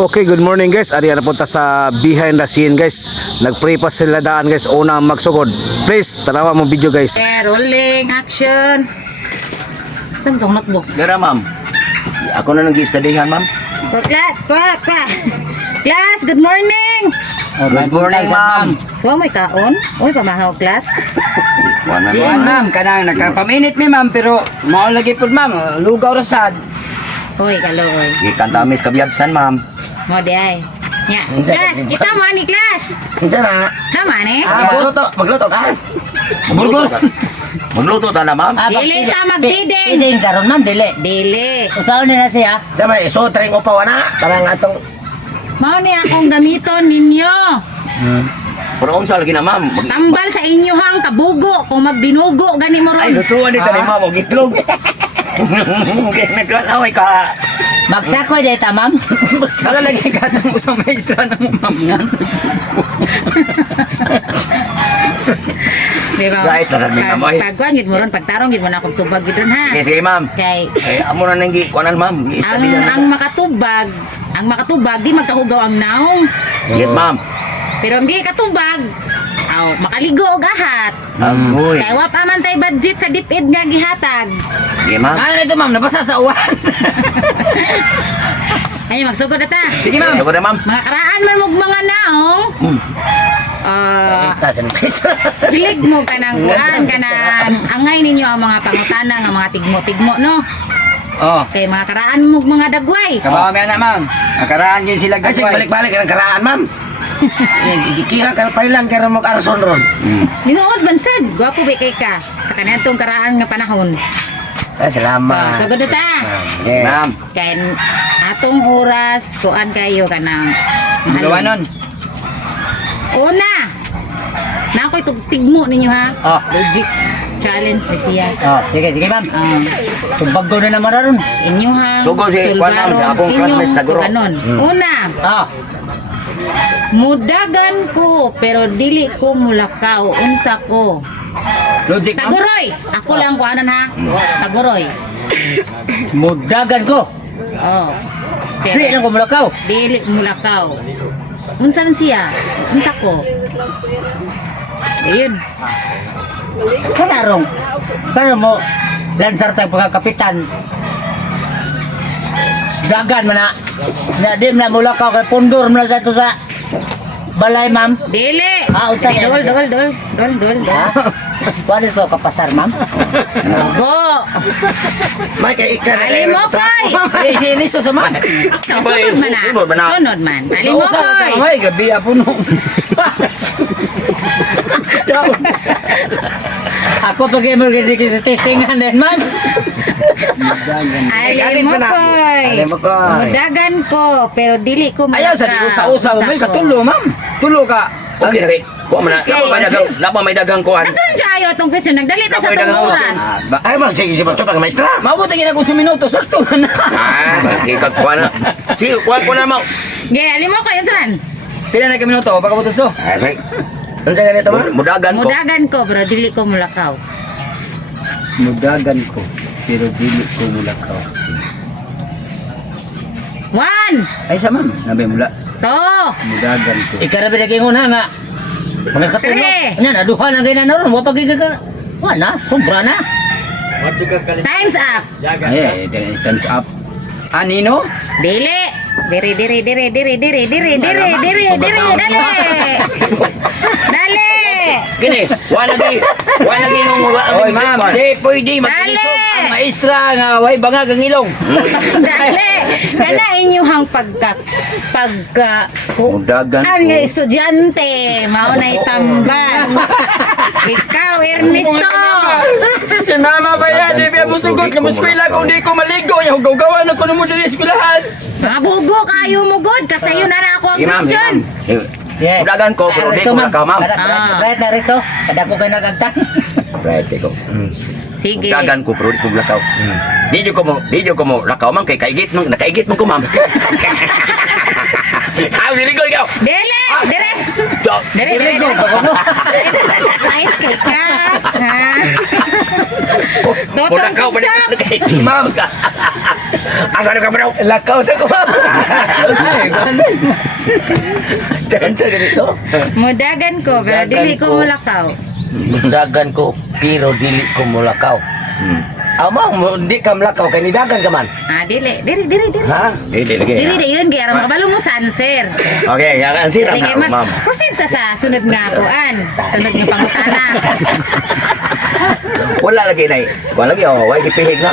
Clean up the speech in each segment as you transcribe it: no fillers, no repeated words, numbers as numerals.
Okay, good morning guys. Ari na punta sa behind the scene guys. Nagpray pa sila daan guys. Una magsugod. Please, tanawa mo video guys. Rolling, action. Saan itong notebook? Gara, ma'am. Ako na nag-i-studyhan, ma'am. Class, good morning. Good morning, ma'am. So, may kaon? Uy, pamahaw, class. Wala, Yan ma'am, kanang nagkapaminit mi ma'am, pero mao lagi pud ma'am, lugaw ra sad. Uy, kaloy. Gikan tamis kabiyabsan, ma'am. Mo di ay. Nya, class, kita mo ni class. Kinsa na? Tama ni? Magluto ka? Burger. Magluto ta na, ma'am. Dili ta magpiding. Piding karon ma'am, dili. Dili. Usaon na siya? Sa may sotring upaw na. Tarang atong Mao ni akong gamiton ninyo. pero unsa lagi na, ma'am. Tambal sa inyo hang kabugo kung magbinugo gani mo Ay, ron. lutuan ni tani, ma'am. Og itlog. Okay, naglalaway ka. Magsakoy day ta ma'am. Saka lagi ka tong usang maestra na mo ma'am yan. Di ba? Right, nasad mi namoy. Pagkuan gid mo ron, pagtarong gid mo na akong tubag gid ron ha. Sige, ma'am. Kay Ay, amo na nang kuanan, ma'am. ang I-studyhan na. ang makatubag di magkahugaw ang naong. Yes, ma'am. Pero ang di katubag, makaligo og ahat. Amoy. Kay wa pa man tay budget sa dipid nga gihatag. Sige, ma'am. Ano ito ma'am, nabasa sa uwan. Ay magsugod ata. Sige ma'am. Sige na, ma'am. Mga karaan man mog mga naong. Tasan mo kayo. Hilig mo kanang kuan kanang angay ninyo ang mga pangutana nga mga tigmo-tigmo no. Oh. Kay mga karaan mo mga dagway. Kabawa mi ana ma'am. Nakaraan gyud sila Ay, sige, gagawin. balik-balik ka ng karaan, ma'am. Ikikiha ka pa lang kaya mo arson ron. Ninuod bansad, gwapo ba kay ka sa kanadtong karaan nga panahon. Ay, salamat. So, sugod ta. Okay. Ma'am. Kay atong oras kuan kayo kanang Dalawanon. Una. Na ako'y tigmo ninyo ha. Oh. Logic challenge ni siya. Oh, sige ma'am. Tubag ko na naman ron. Inyo ha. Sugo si Juan, ma'am, sa akong classmate sa guro. Una. Ah. Mudagan ko pero dili ko mulakaw. Unsa ko? Logic ma'am. Taguroy. Ako lang ko anon ha. Taguroy. Mudagan ko. Oh. Pero Di lang ko mulakaw. dili mulakaw. Unsa man siya? Unsa ko? Ayun. Kanarong. Kano mo lansar tayong pagkakapitan. Dagan man na. Na di na mulakaw kay pundur man na sa balay ma'am. Dili. Unsa yan? Dol. Wala ito kapasar ma'am. Go. May kay ika na. Ali mo koy. Liso sa man. Sunod man na. Sunod man. Ali mo koy. Ay, gabi puno. Ako pag mo gidi sa testingan din man. Ali mo koy. Ali mo koy. Mudagan ko pero dili ko Ayaw sa di usa-usa mo may katulo ma'am. Tulo ka. Okay, okay. Kuha mo na. Okay. Napa may dagang kuhan. Dagan kayo tong question nagdali ta sa tong oras. Ay, mag-sige si Pacho pag maestra. Mabuti gina ko 8 minutos sakto na. Ah, ikot kuha na. Sige, kuha ko na mo. Ge, ali mo koy unsa man? Pila na ka minuto pagkabutot so. Ay, ano sa ganito, ma'am? Mudagan ko. Mudagan ko pero dili ko mulakaw. Mudagan ko pero dili ko mulakaw. 1 Ay sa ma'am, nabi mula. 2 Mudagan ko. Ikarabi na kayo na nga. Mga katulo. Tre. Nya na duha na gina na ron, wa pa gid ka. Wala, sobra na. times up. Ay, times up. Anino? Dili. Diri. Dali. Kini, wala lagi nung Oy ma'am, di pwede magilisog Dali. ang maestra nga way bangag ang ilong. Dali. Kana inyuhang Mudagan ang ko. estudyante mao na itambal. Ikaw Ernesto. Si mama ba yan? Di ba mo sugot na muskwila kung di ko maligo. Yung gawa na ko na mo dili eskwelahan. Mga bugo kayo mo god kasayo na ako ang Sige, ma'am. question. Yeah. Mudagan ko, pero di ko nakaw, ma'am. Right na, Risto. Kada ko kayo nagagtan. Right, ko. Sige. Mudagan ko, pero di ko lakaw. Di ko mo lakaw, ma'am. Nakaigit mo ko, ma'am. Dili ko ikaw. Dili. Dire. Dire. Dili ko, Kahit kay ka. Ha? Totong Mulakaw ba tugsak. ni ma'am? Asa na ka bro? Lakaw sa ko, ma'am. Ay, ganun. Dahil sa ganito, Mudagan ko, pero Mudagan dili ko ko. mulakaw. dagan ko, pero dili ko mulakaw. Amo, di ka mulakaw, kay nidagan ka man. Ah, dili. Ha? Dili lagi. Dili yun, kaya makabalo mo answer. Okay, ang sira Dili kay na ma'am. proceed ta sa sunod nga kuan, sunod nga pangutana. Wala lagi na. Kuha lagi oh, wala gipihig na.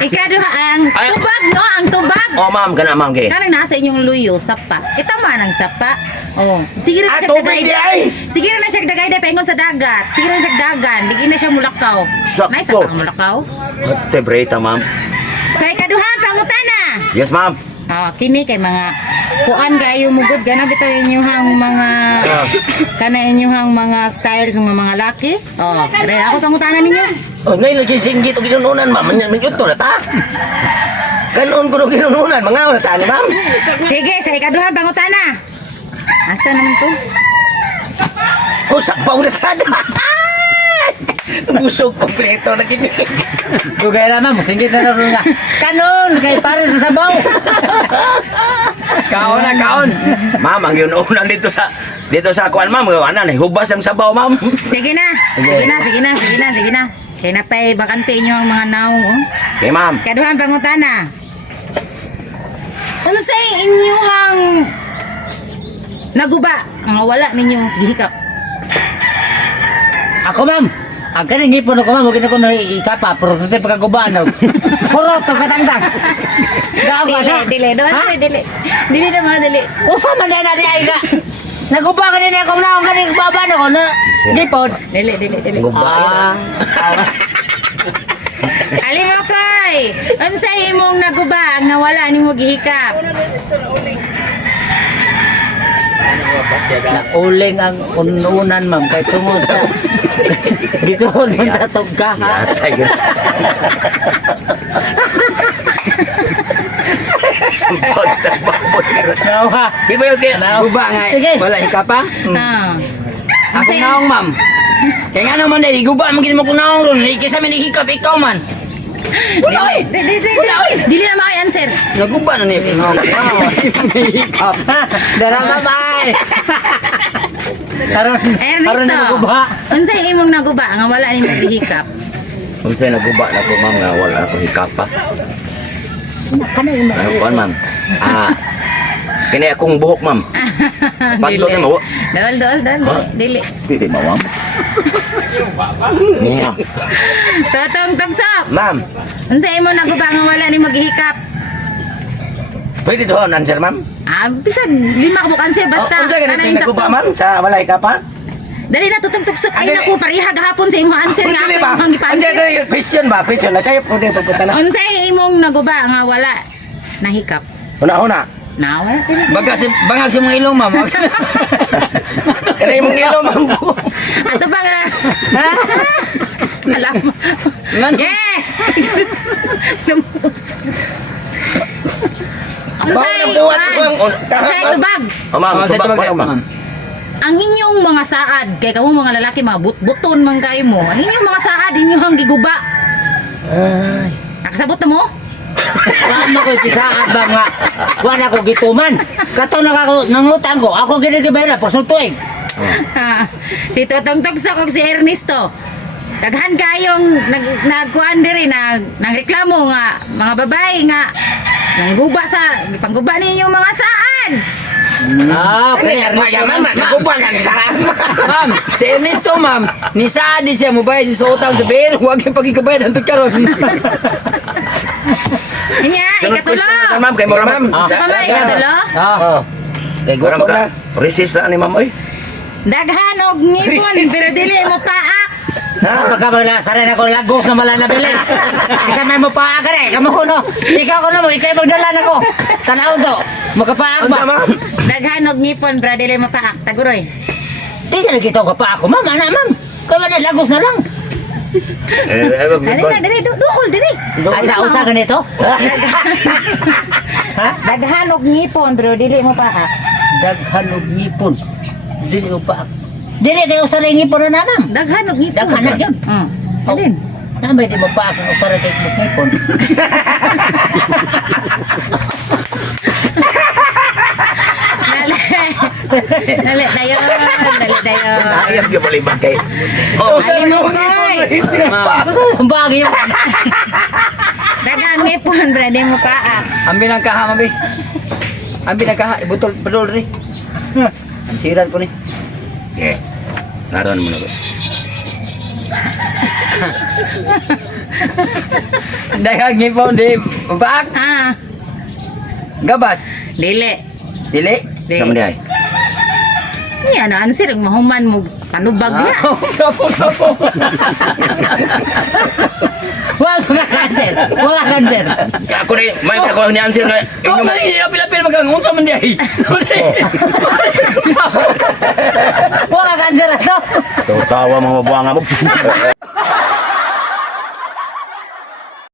Ikaduha ang Ay. tubag, no? Ang tubag. Oh ma'am, kana ma'am kay. Kanang nasa inyong luyo, sapa. Kita man ang sapa. Oh, sige na Ah, siya tubig di ay. Sige na siya dagay da pengon sa dagat. Sige na siya dagan, di na siya mulakaw. Sakto. Nay sa mulakaw. Tebreta ma'am. Sa ikaduha pangutana. Yes ma'am. Kini kay mga kuan gayo mugod gana bitaw inyuhang mga kana inyuhang mga styles ng mga laki. Oh, dali ako pangutana ninyo. Oh, nay lagi singgit o ginununan, ma'am. Ito na ta. Kanon ko no ginununan, mga na ta ni ma'am. Sige, sa ikaduha pangutana. Asa naman to? Oh, sakbaw na sana. Busog kompleto na kini. Dugay na, ma'am. Singgit na rin nga. Kanon! Kay pare sa sabaw. Kaon na, kaon. Ma'am, ang yun unan dito sa kuan ma'am, ana na hubas ang sabaw ma'am. Sige na. Sige na. Kaya na pa'y bakante inyo ang mga naong. Oh. Okay ma'am. Kaduha ang pangutana. Unsay inyuhang naguba nga wala ninyo gihikap? Ako, ma'am. Ang kaning ipon ako, ma'am. Huwag na ko na ikapa. Pero natin pagkagubaan. Puro, tagkatangtang. Gawa na. Dili. Dili na mga dili. Usa man yan natin ay ka. Naguba ka din ako na akong kaning babaan ako na gipon. Dili. Ah. Ali mo koy. Unsay imong naguba nga wala nimo gihikap? Nauling ang ununan, ma'am. Kay tungod sa... Dito mo tatog ka, ha? Yatay gud. Sumpag ta baboy. Nawa. Di ba yung kaya? Naguba nga. Sige. Wala hikapa. Ah. Ako naong, ma'am. Kaya nga naman, dahil guba, magiging mo kung naong ron. Kaysa may hikap, ikaw man. Dili na maka answer. Naguba na niya. Hikap. Dara, mamay. Karon Ernesto. na naguba. Unsay imong naguba nga wala nimo gihikap? Kung sa'yo naguba na ko ma'am nga wala ako hikapa. Ano kuan ma'am? Kini akong buhok ma'am. Paglo kay mo. Dol. Dili. Dili ma'am. Niya. Totong tugsok. Ma'am, Unsay imong naguba nga wala nimo gihikap? pwede doon, answer, ma'am. Bisag lima ka answer basta. Unsa ganito kanang yung naguba, insakto. ma'am? Sa walay ka pa? Dali na tutong tugsok ay Dali. naku pareha gahapon sa imong answer nga Pwede ako ba? imong gipa-answer. Question ba? Question na sa'yo. Pwede pupunta na. Unsay imong naguba nga wala nahikap? Una-una. Nawa. Bangag sa mga ilong, ma'am. Kaya yung mga ilo, ma'am. Ato ba nga? Alam mo. Yeah! Bawal ang buhat ko ang... Unsay tubag? Oh ma'am, Sa tubag tubag, pa ma'am. Ang inyong mga saad, kay kamo mga lalaki, mga buton man kayo mo. Ang inyong mga saad, inyong giguba. Ay. Nakasabot na mo? Ano ko isaad ba nga? Wala ko gituman. Kato na ako nangutang ko. Ako ginigibay na pasultuig. Si Totong Tugsok ug si Ernesto. Daghan kayong nagkuan diri nagreklamo nga mga babae nga nangguba sa pangguba ninyo mga saan. Okay, Kaya, ma'am, naguban ka sa... Ma'am, si Ernesto, ma'am, ni Saad di siya mobile sa utang sa pero huwag yung pagkikabayad ang tagkaroon. Inya, Sunod ikatulo. question na ma'am kay mo ma'am. Tama, ikatulo. Oh. Kaya Para gutom na. resist na ni ma'am oy. Daghan og ngipon pero dili mo paak. Pagkabala, karin ako lagos na mala nabili. Isa may mo paa ka rin, kamo ko no. Ikaw ko no mo, ikaw magdala na ko. Tanaw to, magkapaak ba? Unsa, ma'am? Daghan og ngipon pero dili mo paak. Taguroy. Di na lagi ito kapaak ko, ma'am, ana ma'am. Kama na, lagos na lang. Dili, duol dili. Asa-usa ganito? Ha? Daghan og ngipon pero dili mo paak. Daghan og ngipon. Dili mo paak. Dili kayo sa ngipon na ma'am. Daghan og ngipon. Daghan na yun. Alin? Namay di mo pa akong usara kay Bukipon. Dali dayon. Ayam dia boleh pakai. Oh, Ay mo koy. Gusto mo bagay mo. Dagang ngipon bra di mo paa. Ambil ang kaha, mabi. Ambil ang kaha, ibutol pedol rin. Ang siran ko ni. ya. Naron mo na ba? Daghang ngipon di baak. Ha. Gabas. Dili. Dili. Sama dia. Yan ang answer ang mahuman mo panubag niya. Kapo. Wala kanser. Wala kanser. Ya aku ni, mai aku ni answer na. Kau tadi apil-apil magang unsa man di. Wala kanser ato. Tawa mga buang mo.